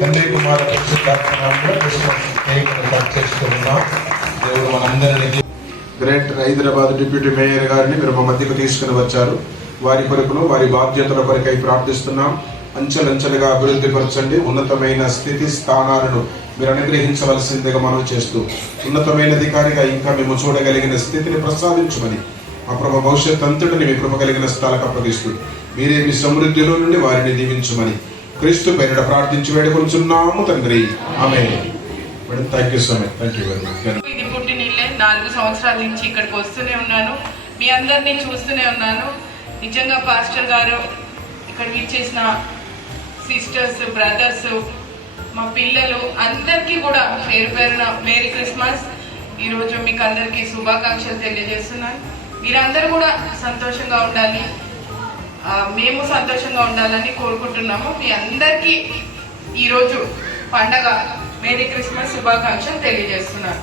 తండ్రి కుమార పరిశుద్ధాత్మనామములో Christmas cake cut చేస్తున్నాం. దేవుడు మనందరినీ గ్రేట్ హైదరాబాద్ డిప్యూటీ మేయర్ గారిని మీరు మా మధ్యకు తీసుకుని వచ్చారు. వారి కొరకును వారి బాధ్యతల కొరకై ప్రార్థిస్తున్నాం. అంచెలంచెలుగా అభివృద్ధి పరచండి. ఉన్నతమైన స్థితి స్థానాలను మీరు అనుగ్రహించవలసిందిగా మనం చేస్తూ ఉన్నతమైన అధికారిగా ఇంకా మేము చూడగలిగిన స్థితిని ప్రసాదించమని మా ప్రభు భవిష్యత్ అంతటిని మీ కృప కలిగిన స్థలాలకు అప్పగిస్తూ మీరే మీ సమృద్ధిలో నుండి వారిని దీవించమని క్రీస్తు పేరిట ప్రార్థించి వేడుకొంచున్నాము తండ్రి. ఆమేన్. Thank you so much. Thank you very much. ఇది పుట్టినిల్లే 4 సంవత్సరాల నుంచి ఇక్కడికి వస్తూనే ఉన్నాను. మీ అందరినీ చూస్తూనే ఉన్నాను. నిజంగా పాస్టర్ గారు ఇక్కడికి ఇచ్చేసిన సిస్టర్స్, బ్రదర్స్, మా పిల్లలు అందరికీ కూడా పేరు పేరున మేరీ క్రిస్మస్. ఈరోజు మీకు అందరికీ శుభాకాంక్షలు తెలియజేస్తున్నాను. మీరందరూ కూడా సంతోషంగా ఉండాలి, మేము సంతోషంగా ఉండాలని కోరుకుంటున్నాము. మీ అందరికీ ఈరోజు పండగ మేరీ క్రిస్మస్ శుభాకాంక్షలు తెలియజేస్తున్నాను.